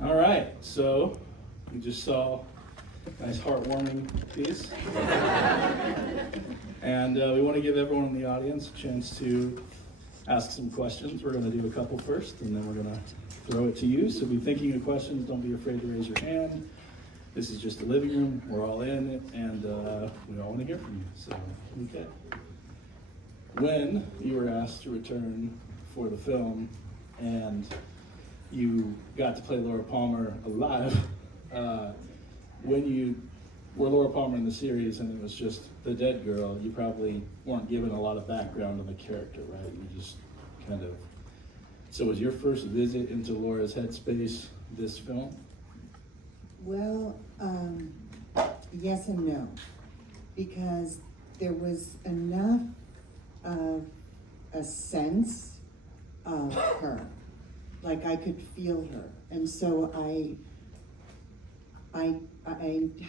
All right, so we just saw a nice heartwarming piece. And we want to give everyone in the audience a chance to ask some questions. We're going to do a couple first, and then we're going to throw it to you. So be thinking of questions. Don't be afraid to raise your hand. This is just a living room. We're all in it, and we all want to hear from you. So, okay. When you were asked to return for the film, and you got to play Laura Palmer alive, when you were Laura Palmer in the series and it was just the dead girl, you probably weren't given a lot of background on the character, right? You just kind of... So was your first visit into Laura's headspace this film? Well, yes and no, because there was enough of a sense of her, like I could feel her, and so I had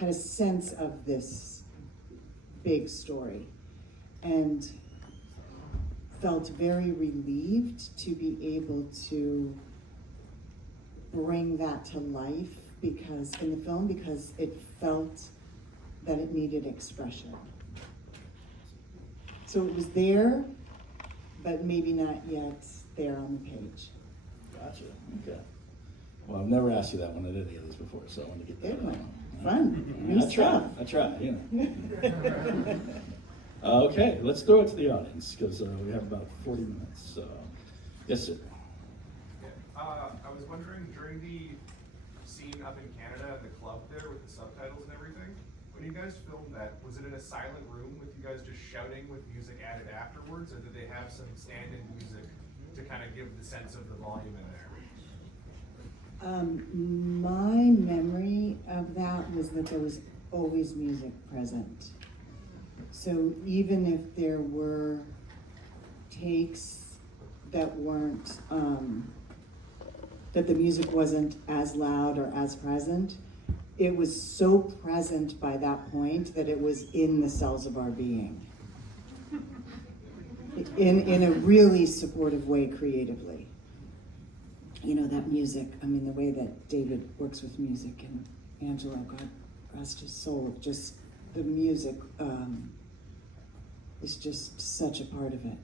a sense of this big story, and felt very relieved to be able to bring that to life because it felt that it needed expression. So it was there, but maybe not yet there on the page. Gotcha. Okay. Well, I've never asked you that one at any of these before, so I want to get that Good one. out. Fun. New stuff. I try, you know. Okay, let's throw it to the audience because we have about 40 minutes. So, yes, sir. Yeah. I was wondering, during the scene up in Canada at the club there with the subtitles and everything, when you guys filmed that, was it in a silent room with you guys just shouting with music added afterwards, or did they have some stand-in music to kind of give the sense of the volume in there? My memory of that was that there was always music present. So even if there were takes that weren't, that the music wasn't as loud or as present, it was so present by that point that it was in the cells of our being. In a really supportive way creatively. You know, that music, I mean, the way that David works with music and Angelo, God rest his soul, just the music is just such a part of it.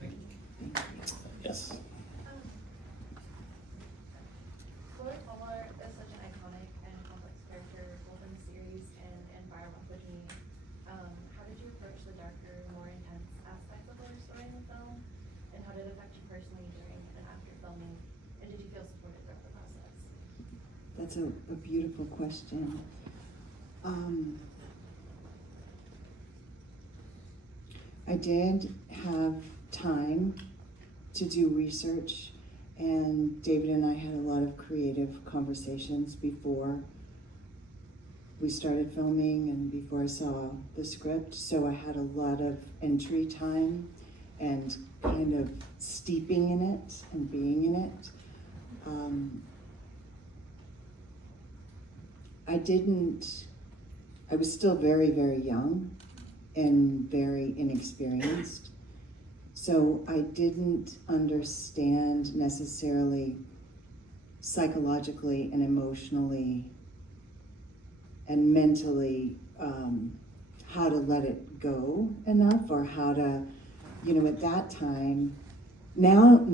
Thank you. Yes. Laura Palmer is such an iconic and complex character, both in the series and biologically. How did you approach the darker, more intense aspects of her story in the film? And how did it affect you personally during and after filming? And did you feel supported throughout the process? That's a beautiful question. I did have time to do research, and David and I had a lot of creative conversations before we started filming and before I saw the script, so I had a lot of entry time and kind of steeping in it and being in it. I was still very, very young and very inexperienced. So I didn't understand necessarily psychologically and emotionally and mentally how to let it go enough, or how to, you know, at that time, now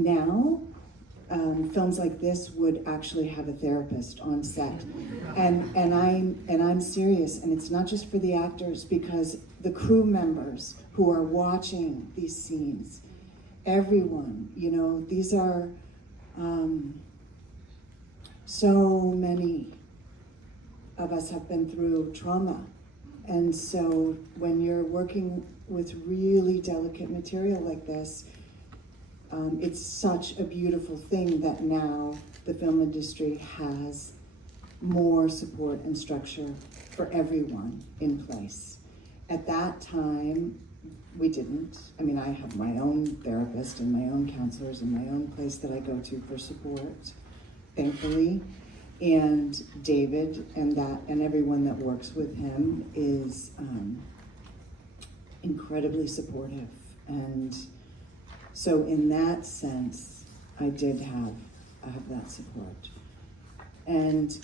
films like this would actually have a therapist on set, and I'm serious, and it's not just for the actors, because the crew members who are watching these scenes, everyone, you know, these are so many of us have been through trauma, and so when you're working with really delicate material like this, it's such a beautiful thing that now the film industry has more support and structure for everyone in place. At that time, we didn't. I mean, I have my own therapist and my own counselors and my own place that I go to for support, thankfully. And David and everyone that works with him is incredibly supportive. And so in that sense, I did have have that support. And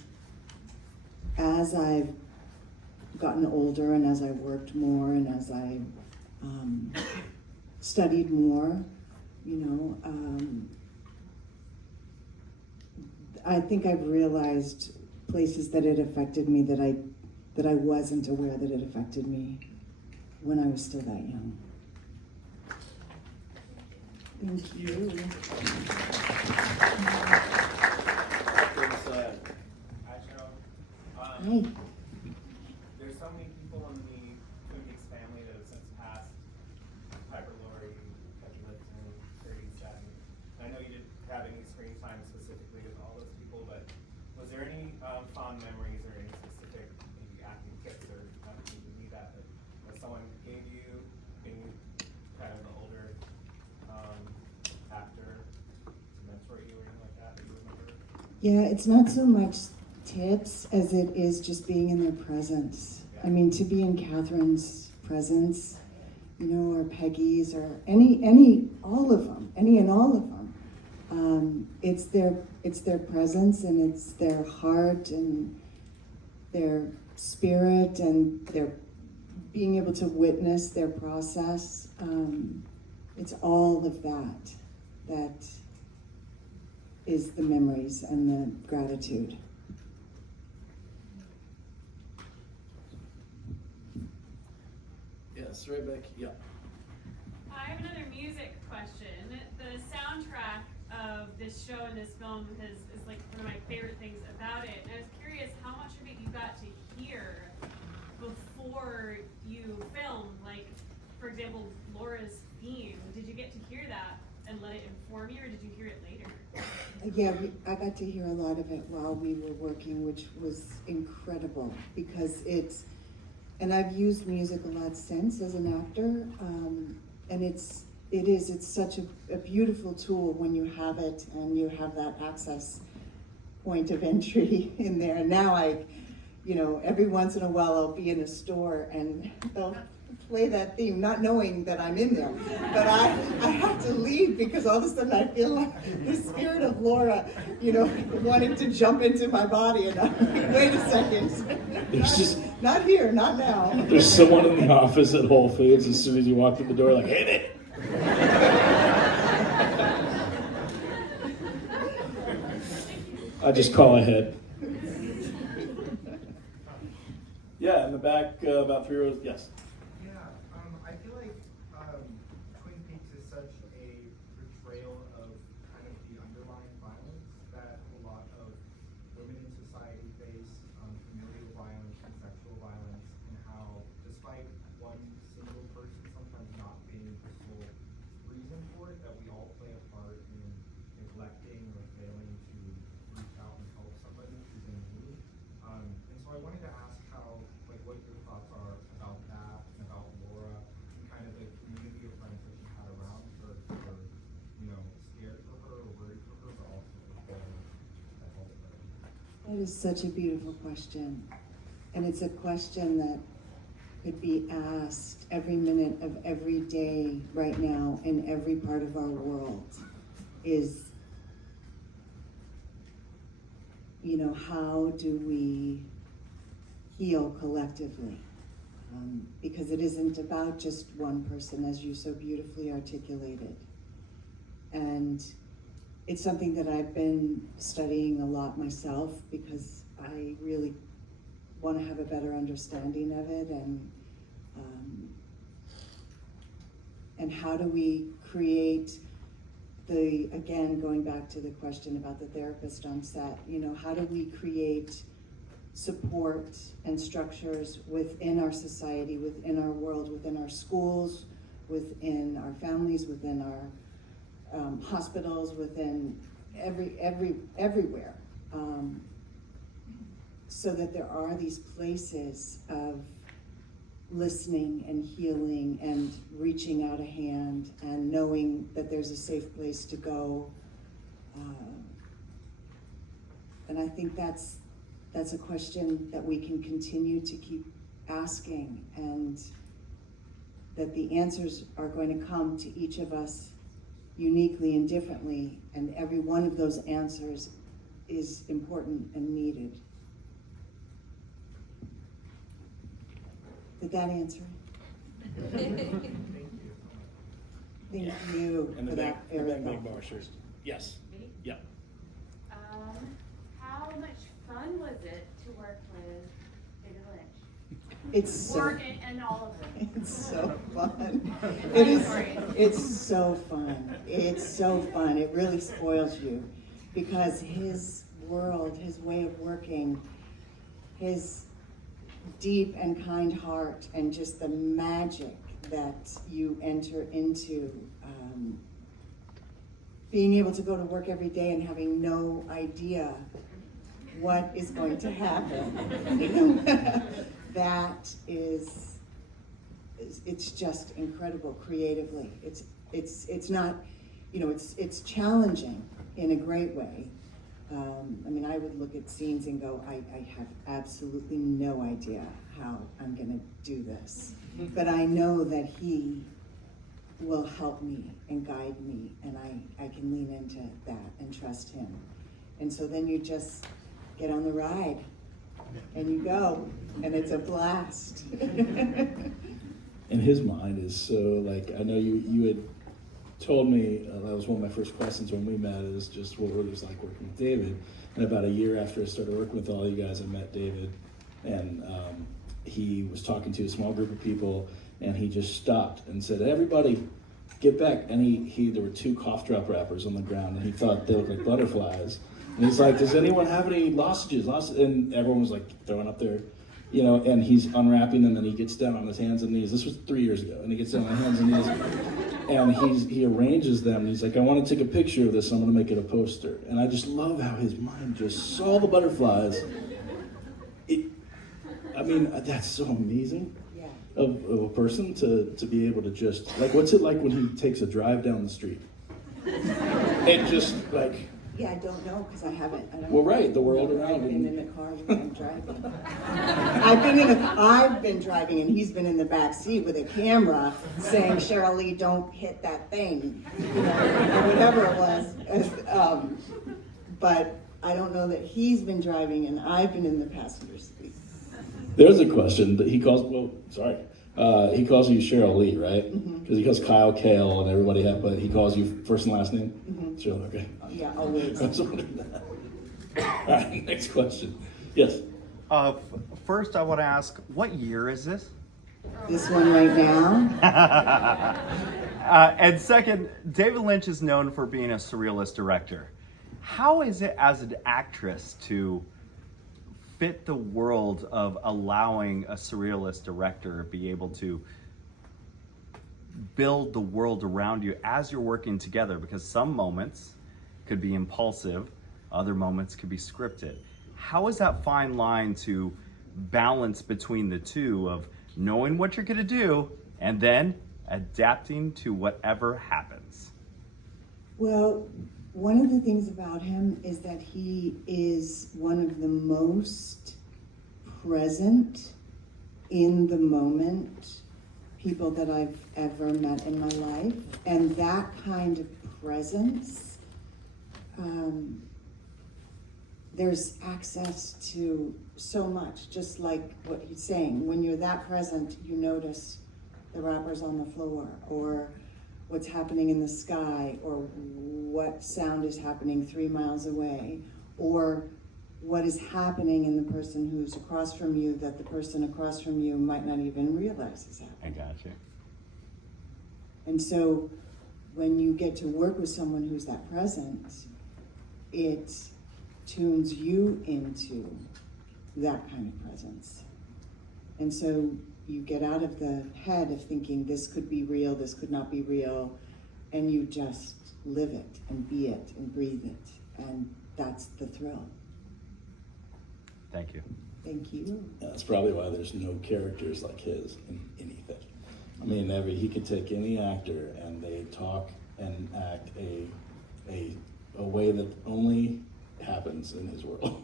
as I've gotten older and as I worked more and as I studied more, I think I've realized places that it affected me that I wasn't aware that it affected me when I was still that young. Thank you. Hi, Cheryl. Hi. There's so many people in the Twin Peaks family that have since passed. Piper Laurie, Becky Lipton, Grady Stratton. I know you didn't have any screen time specifically with all those people, but was there any fond memories or any specific maybe acting tips or anything you need that someone gave you, being kind of the older actor to mentor you or anything like that you remember? Yeah, it's not so much tips as it is just being in their presence. I mean, to be in Catherine's presence, or Peggy's, or all of them, any and all of them. It's their presence, and it's their heart, and their spirit, and their being able to witness their process. It's all of that is the memories and the gratitude. Yes, right back. Yeah. I have another music question. The soundtrack of this show and this film is like one of my favorite things about it. And I was curious how much of it you got to hear before you filmed. Like, for example, Laura's theme. Did you get to hear that and let it inform you, or did you hear it later? Yeah, I got to hear a lot of it while we were working, which was incredible because and I've used music a lot since as an actor, and it's such a beautiful tool when you have it and you have that access point of entry in there. And now every once in a while I'll be in a store and they'll play that theme, not knowing that I'm in there. But I have to leave because all of a sudden I feel like the spirit of Laura, wanting to jump into my body. And wait a second. Not here, not now. There's someone in the office at Whole Foods as soon as you walk through the door, like, hit it! I just call ahead. Yeah, in the back, about 3 rows. Yes. Yeah, I feel like Twin Peaks is such a portrayal of kind of the underlying violence that a lot of women in society face, familial violence and sexual violence, and how despite one single person sometimes not being the sole reason for it, that we all play a part in neglecting or failing to reach out and help somebody who's in need. And so I wanted to ask what your thoughts are about that and about Laura and kind of the community of friends that you had around her who were, scared for her or worried for her, but also that helped her. That is such a beautiful question. And it's a question that could be asked every minute of every day right now in every part of our world is, how do we heal collectively? Because it isn't about just one person, as you so beautifully articulated. And it's something that I've been studying a lot myself because I really want to have a better understanding of it, and how do we create again, going back to the question about the therapist on set, how do we create support and structures within our society, within our world, within our schools, within our families, within our hospitals, within everywhere, so that there are these places of listening and healing and reaching out a hand and knowing that there's a safe place to go. And I think that's a question that we can continue to keep asking, and that the answers are going to come to each of us uniquely and differently, and every one of those answers is important and needed. Did that answer it? Thank you. Thank you And for the that big, very big thoughtful. bar shares. Yes. Me? Yeah. How much fun was it to work with David Lynch? It's so, Work and all of them. it's so fun. It's It is, great. it's so fun. It's so fun. It really spoils you because his world, his way of working, his deep and kind heart, and just the magic that you enter into, being able to go to work every day and having no idea what is going to happen. That is, it's just incredible creatively. It's not, it's challenging in a great way. I mean, I would look at scenes and go, I have absolutely no idea how I'm gonna do this. But I know that he will help me and guide me, and I can lean into that and trust him. And so then you just get on the ride and you go, and it's a blast. And his mind is so, like, I know you had told me, that was one of my first questions when we met, is just what it was like working with David. And about a year after I started working with all you guys, I met David, and he was talking to a small group of people, and he just stopped and said, "Everybody, get back." And he there were 2 cough drop wrappers on the ground, and he thought they looked like butterflies. And he's like, "Does anyone have any lozenges?" And everyone was like throwing up their, and he's unwrapping them, and he gets down on his hands and knees. This was 3 years ago, and he gets down on his hands and knees, and he arranges them. And he's like, "I want to take a picture of this. I'm going to make it a poster." And I just love how his mind just saw the butterflies. That's so amazing. Yeah. Of a person to be able to just, like, what's it like when he takes a drive down the street? It just, like... Yeah, I don't know, because I haven't. Well, right, the world around I've been him. in the car when I'm driving. I've been driving, and he's been in the back seat with a camera saying, "Sheryl Lee, don't hit that thing," or whatever it was. But I don't know that he's been driving, and I've been in the passenger seat. There's a question that he calls, he calls you Sheryl Lee, right? Mm-hmm. Because he calls Kyle Kale and everybody, but he calls you first and last name? Mm-hmm. Sheryl, okay. Yeah, always. I was wondering that. All right, next question. Yes. First, I want to ask, what year is this? This one right now. And second, David Lynch is known for being a surrealist director. How is it as an actress to fit the world of allowing a surrealist director be able to build the world around you as you're working together? Because some moments could be impulsive, other moments could be scripted. How is that fine line to balance between the two of knowing what you're going to do and then adapting to whatever happens? Well, one of the things about him is that he is one of the most present, in the moment people that I've ever met in my life. And that kind of presence, there's access to so much, just like what he's saying. When you're that present, you notice the wrappers on the floor, or what's happening in the sky, or what sound is happening 3 miles away, or what is happening in the person who's across from you that the person across from you might not even realize is happening. I got you. And so when you get to work with someone who's that present, it tunes you into that kind of presence. And so you get out of the head of thinking this could be real, this could not be real, and you just live it and be it and breathe it. And that's the thrill. Thank you. Thank you. That's probably why there's no characters like his in anything. I mean, he could take any actor and they talk and act a way that only happens in his world.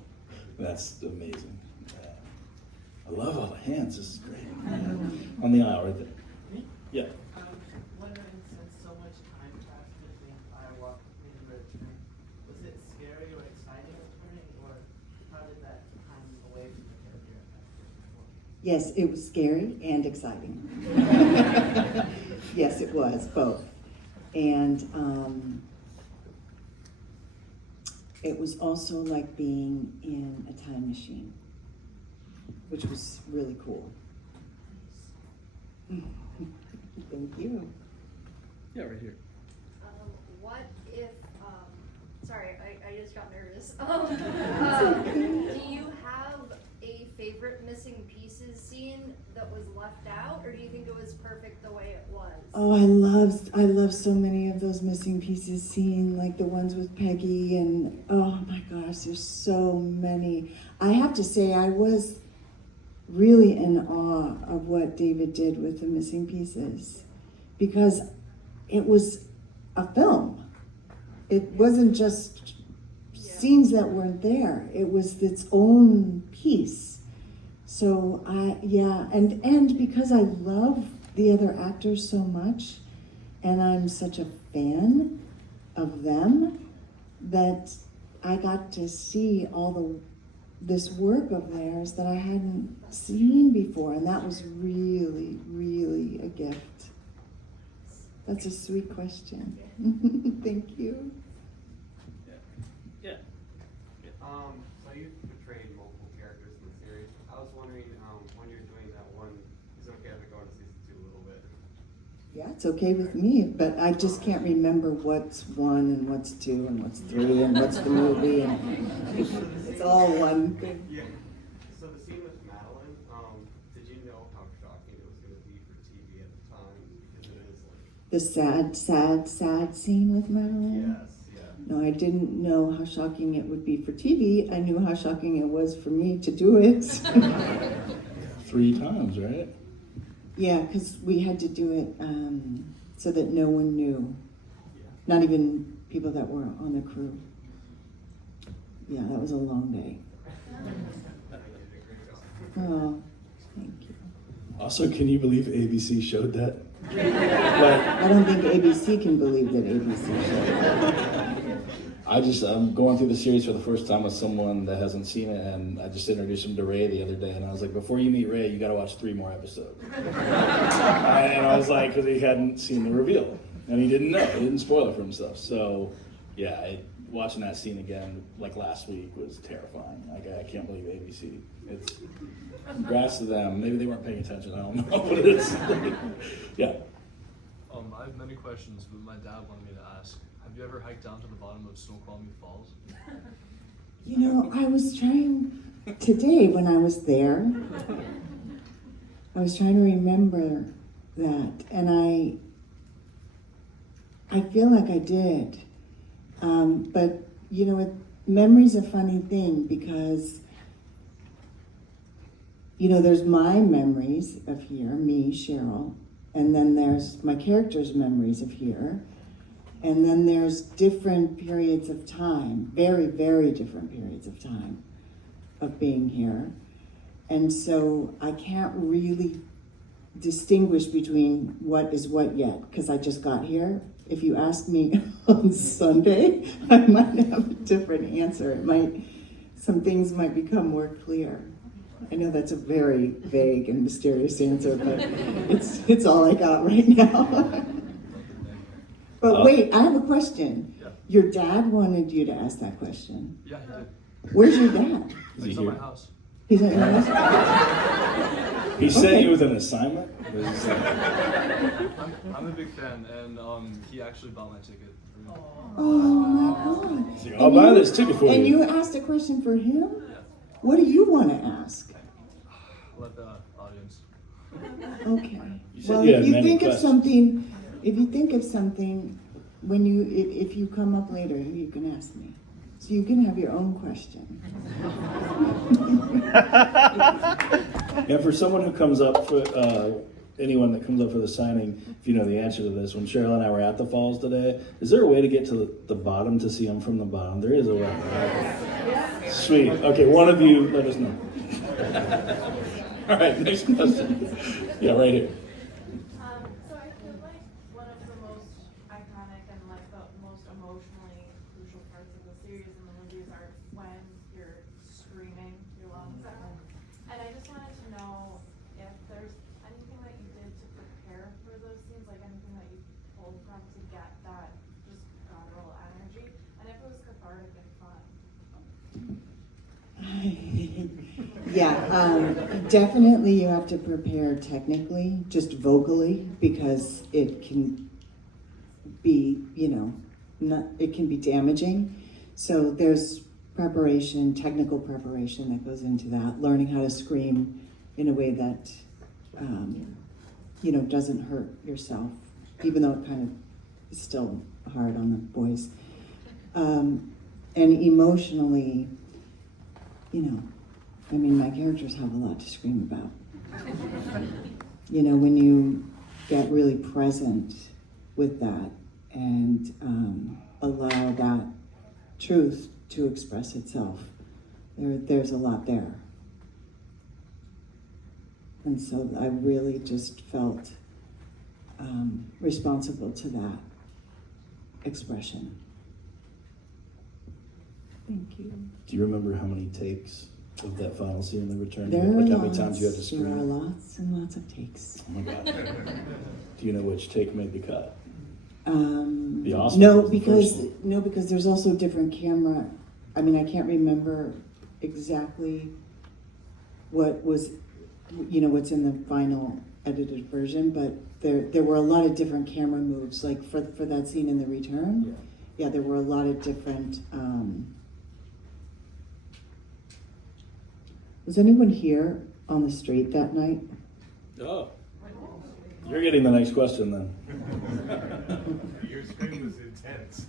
That's amazing. I love all the hands. This is great. On the aisle right there. Yeah. Wondering, since so much time passed between Yes, it was scary and exciting. Yes, it was, both. And it was also like being in a time machine, which was really cool. Thank you. Yeah, right here. What if, sorry, I just got nervous. Do you have a favorite missing pieces scene that was left out, or do you think it was perfect the way it was? Oh, I love so many of those missing pieces scene, like the ones with Peggy, and oh my gosh, there's so many. I have to say, I was really in awe of what David did with the missing pieces, because it was a film. It wasn't just scenes that weren't there. It was its own piece. So and because I love the other actors so much, and I'm such a fan of them, that I got to see all this work of theirs that I hadn't seen before, and that was really, really a gift. That's a sweet question. Thank you. Yeah. So you've portrayed multiple characters in the series. I was wondering, when you're doing that one, is it okay if I go into season 2 a little bit? Yeah, it's okay with me, but I just can't remember what's 1 and what's 2 and what's 3 and what's the movie, and it's all one thing. Yeah. So the scene with Madeline, did you know how shocking it was going to be for TV at the time? Because it is like... The sad scene with Madeline? Yes, yeah. No, I didn't know how shocking it would be for TV. I knew how shocking it was for me to do it. 3 times, right? Yeah, because we had to do it so that no one knew. Not even people that were on the crew. Yeah, that was a long day. Oh, thank you. Also, can you believe ABC showed that? I don't think ABC can believe that ABC showed that. I'm going through the series for the first time with someone that hasn't seen it, and I just introduced him to Ray the other day, and I was like, before you meet Ray, you gotta watch 3 more episodes. And I was like, because he hadn't seen the reveal, and he didn't know, he didn't spoil it for himself. So, yeah, watching that scene again, like last week, was terrifying. Like, I can't believe ABC. It's, congrats to them. Maybe they weren't paying attention, I don't know, but it's, yeah. I have many questions, but my dad wanted me to ask. Have you ever hiked down to the bottom of Snoqualmie Falls? You know, I was trying today when I was there. I was trying to remember that, and I feel like I did. But you know, memory's a funny thing, because you know, there's my memories of here, me, Sheryl, and then there's my character's memories of here. And then there's different periods of time, very, very different periods of time of being here. And so I can't really distinguish between what is what yet, because I just got here. If you ask me on Sunday, I might have a different answer. Some things might become more clear. I know that's a very vague and mysterious answer, but it's all I got right now. But wait, I have a question. Yeah. Your dad wanted you to ask that question. Yeah, he did. Where's your dad? Is he He's at my here? house. He's at your house? He sent Okay. you with an assignment? Or is this like- I'm a big fan, and he actually bought my ticket for me. Oh my God. So I'll buy this ticket for And you. you asked a question for him? Yeah. What do you want to ask? Let the audience. Okay. You said Well, you if had you many think of questions. something, if you come up later, you can ask me. So you can have your own question. And for someone who comes up for, anyone that comes up for the signing, if you know the answer to this, when Sheryl and I were at the falls today, is there a way to get to the bottom to see them from the bottom? There is a way, right? Sweet. Okay, one of you let us know. All right, next question. Yeah, right here. So I feel like one of the most iconic and like the most emotionally crucial parts of the series and the movies are when you're screaming your lungs out. And I just wanted to know, Definitely you have to prepare technically, just vocally, because it can be, it can be damaging. So there's preparation, technical preparation that goes into that, learning how to scream in a way that, doesn't hurt yourself, even though it kind of is still hard on the boys. And emotionally, my characters have a lot to scream about. When you get really present with that and allow that truth to express itself, there's a lot there. And so I really just felt responsible to that expression. Thank you. Do you remember how many takes of that final scene in The Return? There Like are how many times you had to lots. scream? There are lots and lots of takes. Oh my God. Do you know which take made the cut? The Oscars No, was the first because there's also different camera. I can't remember exactly what was, what's in the final edited version, but there were a lot of different camera moves. Like for that scene in The Return, yeah, there were a lot of different. Was anyone here on the street that night? Oh. You're getting the next question then. Your scream was intense.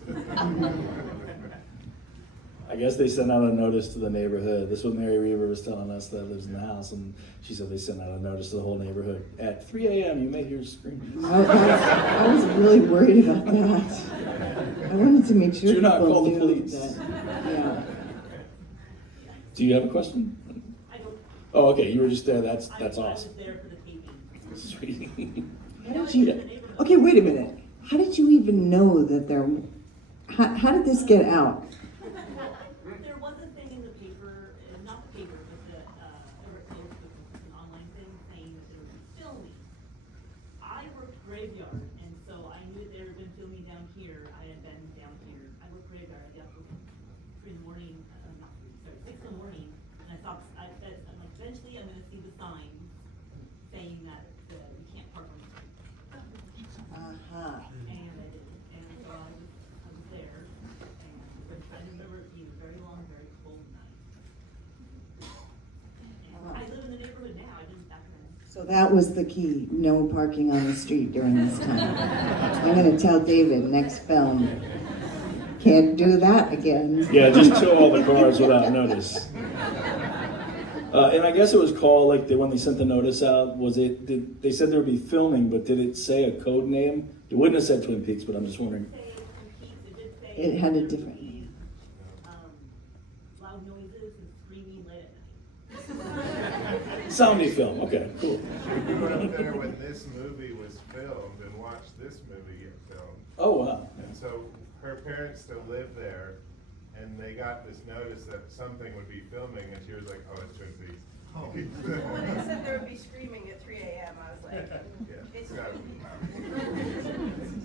I guess they sent out a notice to the neighborhood. This is what Mary Reaver was telling us that lives in the house, and she said they sent out a notice to the whole neighborhood. At 3 a.m. you may hear screaming. I was really worried about that. I wanted to make sure Do not people call the knew police. that. Yeah. Do you have a question? I don't. Oh, okay. You were just there. That's I awesome. was there for the taping. Sweet. How did you? Okay, wait a minute. How did you even know that there? How did this get out? There was a thing in the paper, not the paper, but an online thing saying that they were filming. I worked graveyard, and so I knew that they had been filming down here. I had been down here. I worked graveyard. I got up 3 in the morning, 6 in the morning, and I thought, I'm like, eventually I'm gonna see the sign saying that we can't park on the street. Uh-huh. And I did, and so I was there, and I remember it being a very long, very cold night. And I live in the neighborhood now, I didn't back then. So that was the key. No parking on the street during this time. I'm going to tell David next film. Can't do that again. Yeah, just tow all the cars without notice. And I guess it was called, like, when they sent the notice out, they said there would be filming, but did it say a code name? It wouldn't have said Twin Peaks, but I'm just wondering. It had a different name. Loud noises and screaming late at night. Soundy film. Okay, cool. We went up there when this movie was filmed and watched this movie get filmed. Oh, wow. And so her parents still live there, and they got this notice that something would be filming, and she was like, "Oh, it's Twin Peaks." Oh. When they said there would be screaming at 3 a.m., I was like, Yeah, it's got it.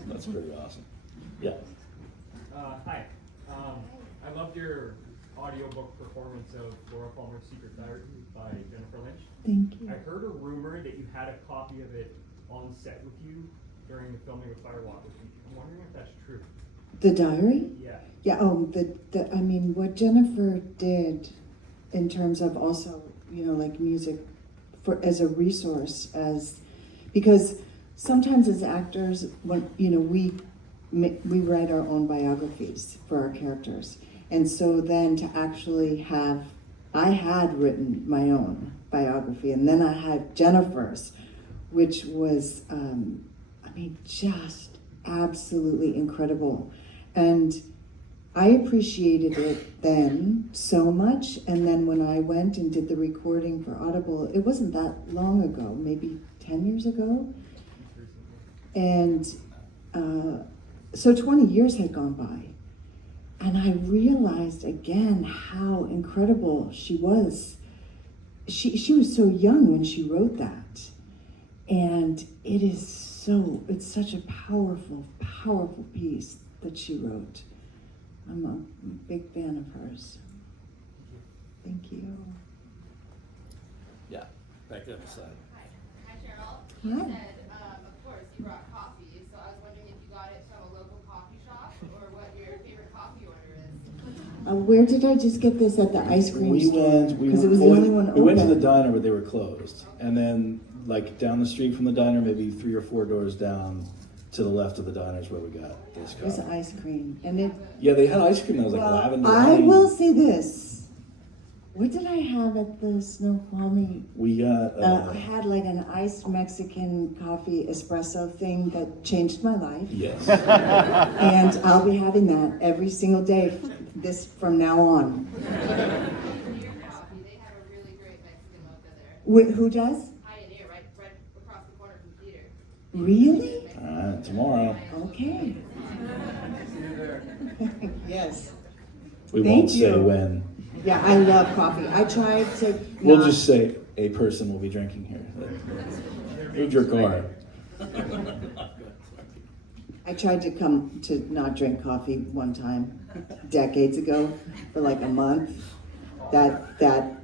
That's pretty awesome. Yeah. Hi. I loved your audiobook performance of Laura Palmer's Secret Diary by Jennifer Lynch. Thank you. I heard a rumor that you had a copy of it on set with you during the filming of Firewalk with you. I'm wondering if that's true. The diary? Yeah. Yeah, what Jennifer did in terms of also, like music as a resource, because sometimes as actors, when, we write our own biographies for our characters. And so then to actually I had written my own biography, and then I had Jennifer's, which was, just absolutely incredible. And I appreciated it then so much, and then when I went and did the recording for Audible, it wasn't that long ago, maybe 10 years ago. And so 20 years had gone by, and I realized again how incredible she was. She was so young when she wrote that, and it's such a powerful, powerful piece that she wrote. I'm a big fan of hers. Thank you. back the other side. Hi Cheryl. Hi. You said, of course, you brought coffee, so I was wondering if you got it from a local coffee shop or what your favorite coffee order is. Where did I just get this at the ice cream store? We Because it was the only one we went to the open. diner, but they were closed. And then, like, down the street from the diner, maybe 3 or 4 doors down to the left of the diner is where we got this It was coffee. ice cream, and it. Yeah, they had ice cream that was like Well, lavender. I honey. will say this. What did I have at the Snoqualmie? We got. I had like an iced Mexican coffee espresso thing that changed my life. Yes. And I'll be having that every single day from now on. Pioneer Coffee, they have a really great Mexican mocha there. Who does? Pioneer, right across the corner from Peter. Really? All right, tomorrow. Okay. See you there. Yes. We Thank won't say you. when. Yeah, I love coffee. I tried to. We'll not- just say a person will be drinking here. Move your car. I tried to come to not drink coffee one time, decades ago, for like a month. That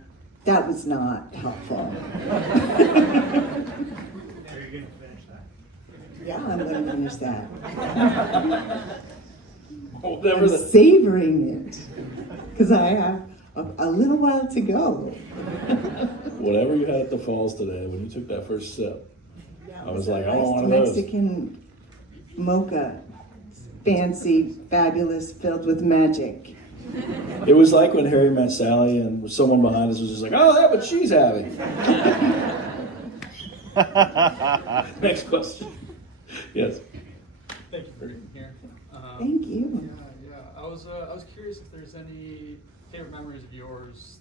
was not helpful. Yeah, I'm gonna finish that. Whatever I'm the. savoring it, because I have a little while to go. Whatever you had at the falls today, when you took that first sip, I was like, I Iced want one of those. Mexican mocha, fancy, fabulous, filled with magic. It was like when Harry met Sally and someone behind us was just like, oh, that's what she's having. Next question. Yes. Thank you for being here. Thank you. Yeah. I was curious if there's any favorite memories of yours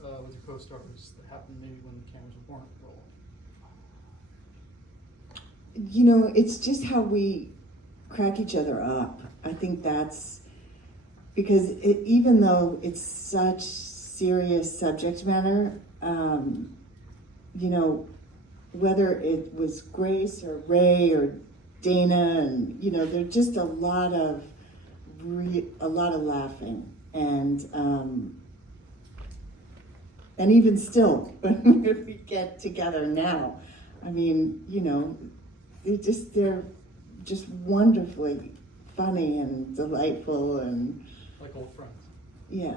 with your co-stars that happened maybe when the cameras weren't rolling. You know, it's just how we crack each other up. I think that's because even though it's such serious subject matter, you know, whether it was Grace or Ray or Dana, and you know, there's just a lot of laughing, and even still, when we get together now, I mean, you know, they're just wonderfully funny and delightful, and Like old friends. yeah.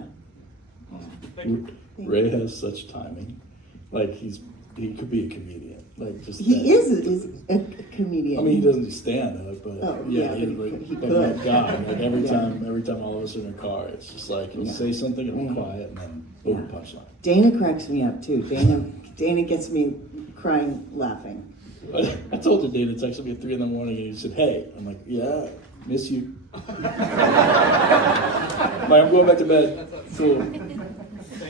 Thank you. Ray has such timing. Like he could be a comedian. Like just He that. is a comedian. I mean, he doesn't do stand up, but Oh, yeah, yeah, he, but like, he but could. my God, like every Yeah. time all of us are in a car, it's just like he'll Yeah. say something and Yeah. be quiet, and then boom, punchline. Dana cracks me up too. Dana gets me crying laughing. I told you, Dana texted me at 3 a.m. and he said, "Hey," I'm like, "Yeah, miss you." I'm going back to bed. Cool.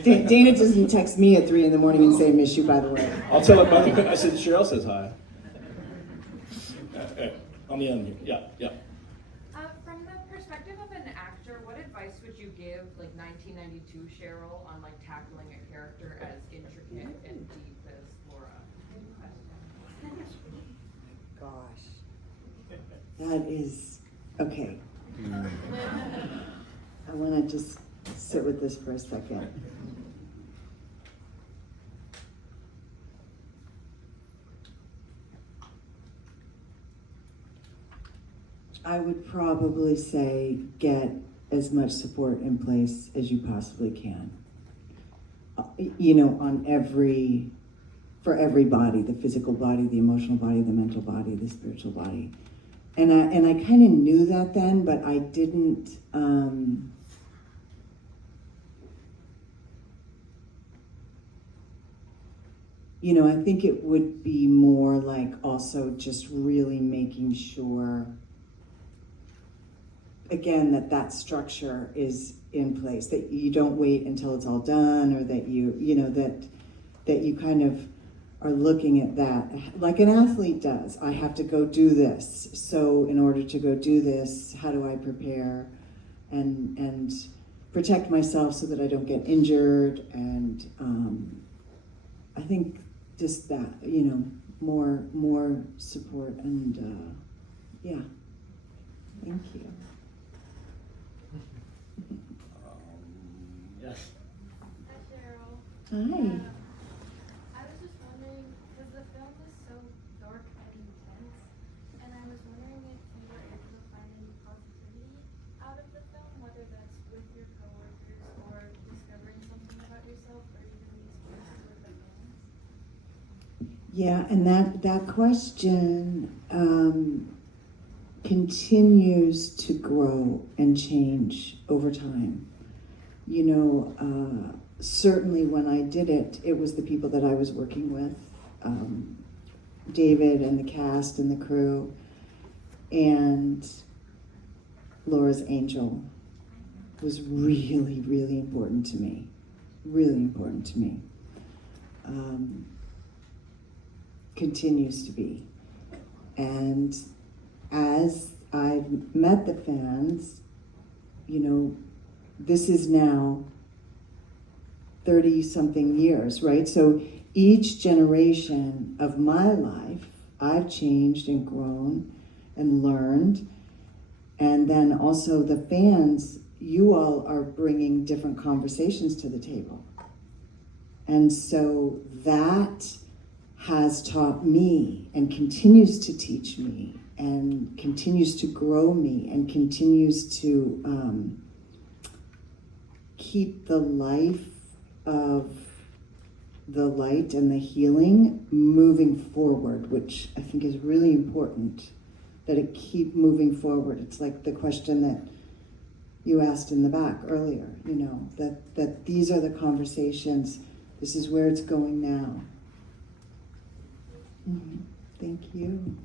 Dana doesn't text me at 3 a.m. and say miss you, by the way. I'll tell him. By the way, I said Cheryl says hi. On the end here. Yeah. From the perspective of an actor, what advice would you give, like 1992 Cheryl, on like tackling a character as intricate and deep as Laura? Gosh. That is okay. I want to just sit with this for a second. I would probably say get as much support in place as you possibly can. You know, for every body, the physical body, the emotional body, the mental body, the spiritual body. And I kind of knew that then, but I didn't, you know, I think it would be more like also just really making sure, again, that structure is in place, that you don't wait until it's all done, or that you know, that you kind of are looking at that like an athlete does. I have to go do this. So in order to go do this, how do I prepare and protect myself so that I don't get injured? And I think just that, you know, more support, and yeah. Thank you. Yes. Hi, Cheryl. Hi. I was just wondering Yeah, and that question continues to grow and change over time. You know, certainly when I did it, it was the people that I was working with, David and the cast and the crew, and Laura's angel was really, really important to me. Really important to me. Continues to be. And as I've met the fans, you know, this is now 30-something years, right? So each generation of my life, I've changed and grown and learned. And then also the fans, you all are bringing different conversations to the table. And so that has taught me and continues to teach me and continues to grow me and continues to keep the life of the light and the healing moving forward, which I think is really important, that it keep moving forward. It's like the question that you asked in the back earlier, you know, that these are the conversations, this is where it's going now. Thank you.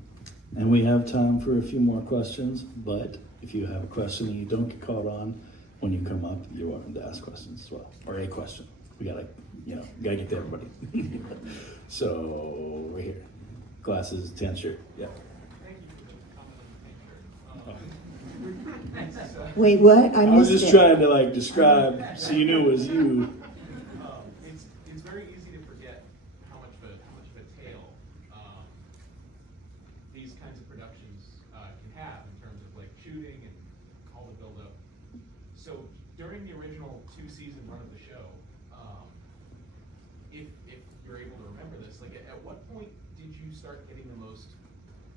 And we have time for a few more questions, but if you have a question and you don't get called on, when you come up, you're welcome to ask questions as well, or a question. We gotta get to everybody. So, right here. Glasses, tan shirt, yeah. Wait, what? I was just trying to describe so you knew it was you. It's very easy to forget how much of a tale these kinds of productions can have in terms of shooting and all the build up. So during the original 2-season run of the show, if you're able to remember this, at what point did you start getting the most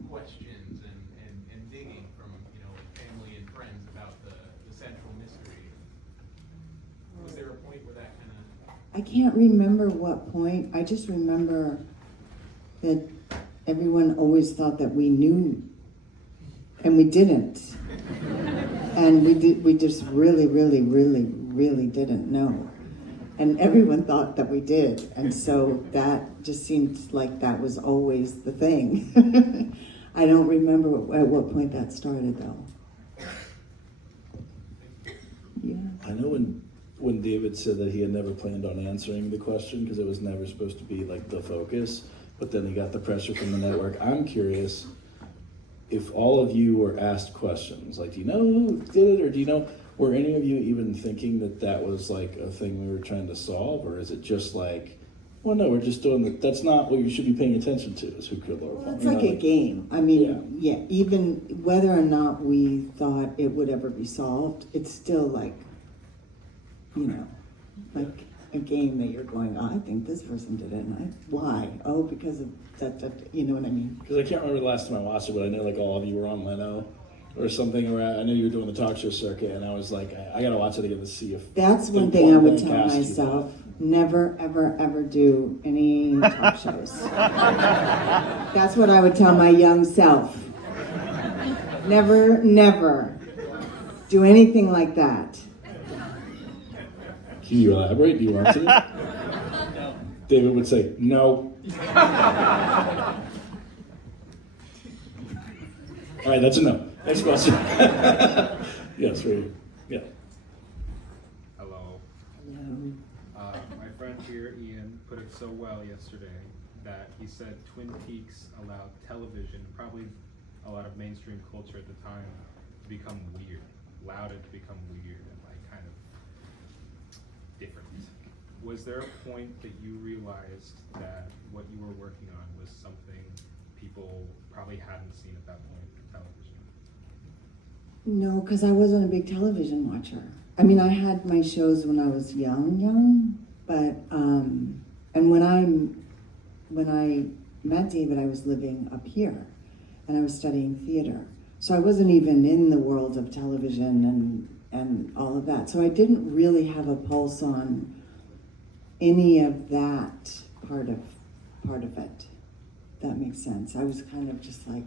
questions and digging from family and friends about the central mystery? Was there a point where that kind of... I can't remember what point. I just remember that everyone always thought that we knew, and we didn't. And we just really, really, really, really didn't know. And everyone thought that we did. And so that just seemed like that was always the thing. I don't remember at what point that started, though. Yeah. I know when David said that he had never planned on answering the question because it was never supposed to be the focus, but then he got the pressure from the network. I'm curious if all of you were asked questions, do you know who did it, or do you know, were any of you even thinking that was a thing we were trying to solve, or is it just well, no, we're just doing that's not what you should be paying attention to, is who killed Laura Palmer. It's like a game. I mean, yeah, even whether or not we thought it would ever be solved, it's still a game that you're going, oh, I think this person did it, and why? Oh, because of that, you know what I mean? Because I can't remember the last time I watched it, but I know all of you were on Leno or something, or I know you were doing the talk show circuit, and I was I gotta watch it again to see if... That's one thing I would tell myself. Never, ever, ever do any talk shows. That's what I would tell my young self. Never, never do anything like that. Can you elaborate? Do you want to? David would say, no. All right, that's a no. Next question. Yes, right here. Yeah. Hello. Hello. My friend here, Ian, put it so well yesterday that he said Twin Peaks allowed television, probably a lot of mainstream culture at the time, to become weird, allowed it to become weird and kind of different. Was there a point that you realized that what you were working on was something people probably hadn't seen at that point in television? No, because I wasn't a big television watcher. I mean, I had my shows when I was young, but and when I met David, I was living up here, and I was studying theater, so I wasn't even in the world of television and all of that. So I didn't really have a pulse on any of that part of it. that makes sense. I was kind of just like,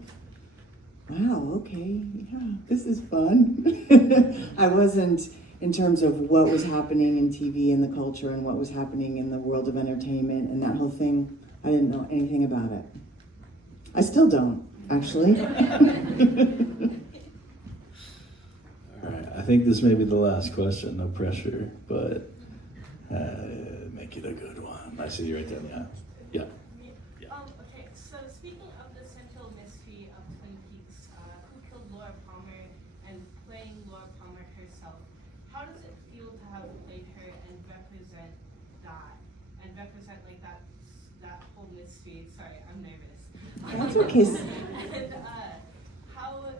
wow, okay, yeah, this is fun. I wasn't, in terms of what was happening in TV and the culture and what was happening in the world of entertainment and that whole thing, I didn't know anything about it. I still don't, actually. All right, I think this may be the last question, no pressure, but make it a good one. I see you right there, yeah. Okay, so speaking of the central mystery of Twin Peaks, who killed Laura Palmer and playing Laura Palmer herself, how does it feel to have played her and represent that, and represent like that whole mystery? Sorry, I'm nervous. That's okay. And how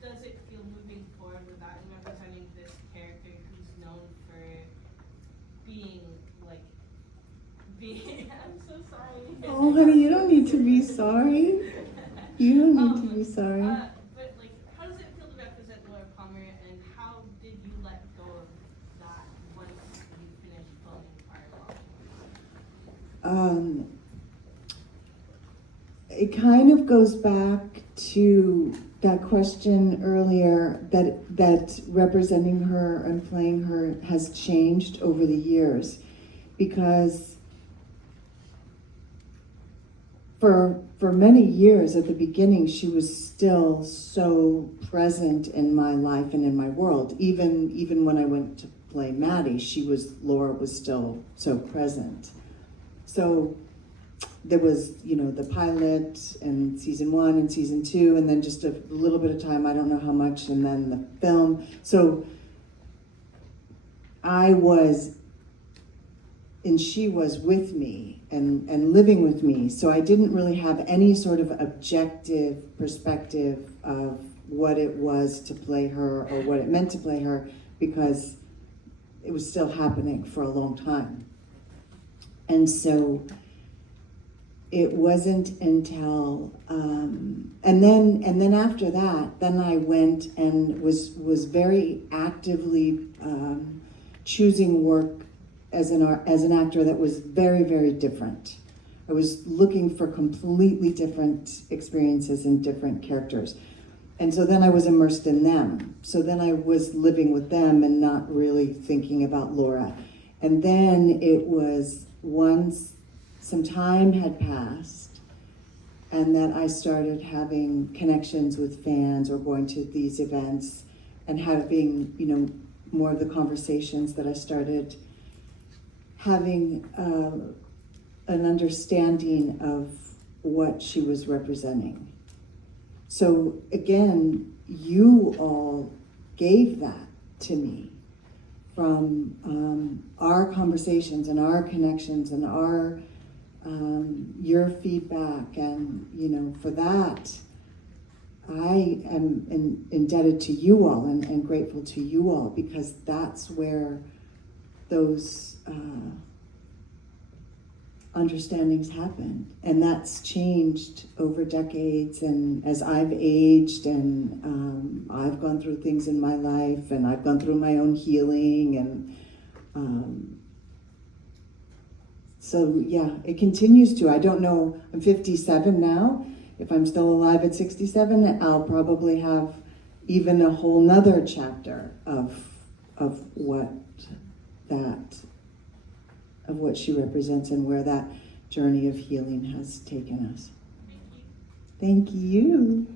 does it feel moving forward with that and representing this character who's known for being I'm so sorry. Oh, honey, you don't need to be sorry. You don't need to be sorry. But how does it feel to represent Laura Palmer, and how did you let go of that once you finished filming Firewalk? It kind of goes back to that question earlier that representing her and playing her has changed over the years, because for many years at the beginning, she was still so present in my life and in my world. Even when I went to play Maddie, Laura was still so present. So there was, the pilot and season 1 and season 2, and then just a little bit of time, I don't know how much, and then the film. So I was, and she was with me and living with me. So I didn't really have any sort of objective perspective of what it was to play her or what it meant to play her, because it was still happening for a long time. And so it wasn't until, and then after that, then I went and was very actively choosing work as an actor that was very, very different. I was looking for completely different experiences and different characters. And so then I was immersed in them. So then I was living with them and not really thinking about Laura. And then it was once some time had passed and that I started having connections with fans or going to these events and having, more of the conversations, that I started having an understanding of what she was representing. So again, you all gave that to me from our conversations and our connections and our your feedback, and for that I am indebted to you all and grateful to you all, because that's where those understandings happened, and that's changed over decades. And as I've aged and I've gone through things in my life, and I've gone through my own healing, and so yeah, it continues to. I don't know, I'm 57 now. If I'm still alive at 67, I'll probably have even a whole nother chapter of what she represents and where that journey of healing has taken us. Thank you.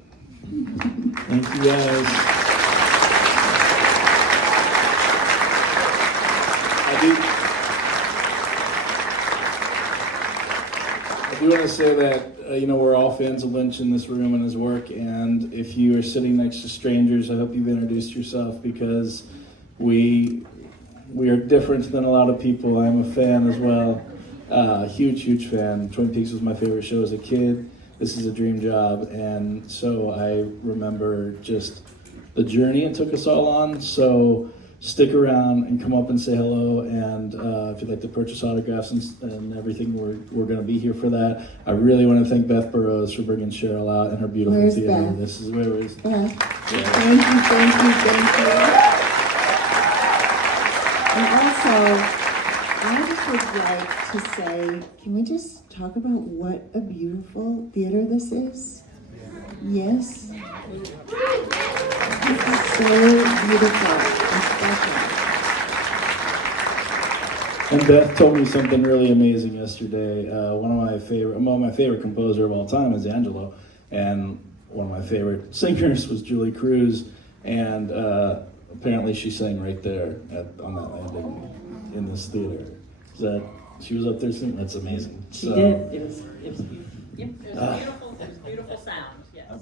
Thank you, guys. I do want to say that we're all fans of Lynch in this room and his work, and if you are sitting next to strangers, I hope you've introduced yourself, because we are different than a lot of people. I'm a fan as well. Huge fan. Twin Peaks was my favorite show as a kid. This is a dream job, and so I remember just the journey it took us all on. So stick around and come up and say hello, and if you'd like to purchase autographs and everything, we're going to be here for that. I really want to thank Beth Burrows for bringing Sheryl out and her beautiful Where's theater. Beth? This is where it is. Beth. Yeah. Thank you. And also, I just would like to say, can we just talk about what a beautiful theater this is? Yes? It's so beautiful and special. And Beth told me something really amazing yesterday. One of my favorite composer of all time is Angelo, and one of my favorite singers was Julie Cruz, and apparently she sang right there on that landing in this theater. She was up there singing? That's amazing. She did. It was beautiful. Yep. It was beautiful. It was beautiful sound. Yes.